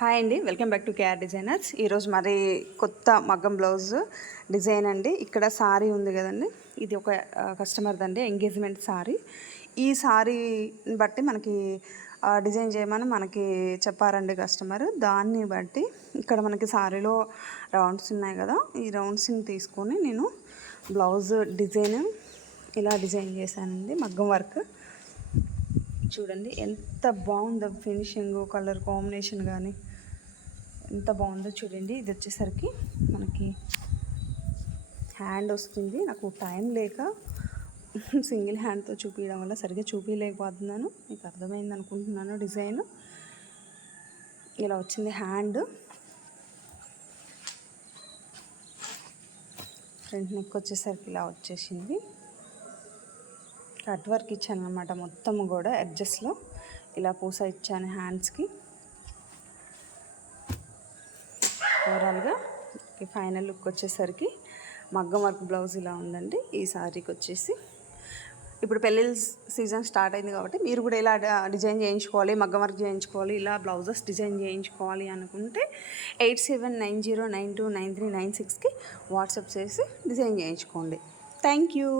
Hi అండి, welcome back to KR designers. ఈరోజు మరి కొత్త మగ్గం బ్లౌజ్ డిజైన్ అండి. ఇక్కడ సారీ ఉంది కదండి, ఇది ఒక కస్టమర్ది అండి, ఎంగేజ్మెంట్ సారీ. ఈ సారీని బట్టి మనకి డిజైన్ చేయమని మనకి చెప్పారండి కస్టమర్. దాన్ని బట్టి ఇక్కడ మనకి సారీలో రౌండ్స్ ఉన్నాయి కదా, ఈ రౌండ్స్ని తీసుకొని నేను బ్లౌజ్ డిజైన్ ఇలా డిజైన్ చేశానండి. మగ్గం వర్క్ చూడండి ఎంత బాగుందో, ఫినిషింగ్, కలర్ కాంబినేషన్ కానీ ఎంత బాగుందో చూడండి. ఇది వచ్చేసరికి మనకి హ్యాండ్ వస్తుంది. నాకు టైం లేక సింగిల్ హ్యాండ్తో చూపించడం వల్ల సరిగ్గా చూపించలేకపోతున్నాను. మీకు అర్థమైంది అనుకుంటున్నాను. డిజైన్ ఇలా వచ్చింది. హ్యాండ్ ఫ్రంట్ నెక్ వచ్చేసరికి ఇలా వచ్చేసింది. కట్ వర్క్ ఇచ్చాను అనమాట, మొత్తం కూడా ఎడ్జెస్లో ఇలా పూస ఇచ్చాను హ్యాండ్స్కి. ఓవరాల్గా ఫైనల్ లుక్ వచ్చేసరికి మగ్గం వర్క్ బ్లౌజ్ ఇలా ఉందండి. ఈ సారీకి వచ్చేసి ఇప్పుడు పెళ్ళిళ్ళ సీజన్ స్టార్ట్ అయింది కాబట్టి మీరు కూడా ఇలా డిజైన్ చేయించుకోవాలి, మగ్గం వర్క్ చేయించుకోవాలి, ఇలా బ్లౌజెస్ డిజైన్ చేయించుకోవాలి అనుకుంటే 8790929396కి వాట్సాప్ చేసి డిజైన్ చేయించుకోండి. Thank you.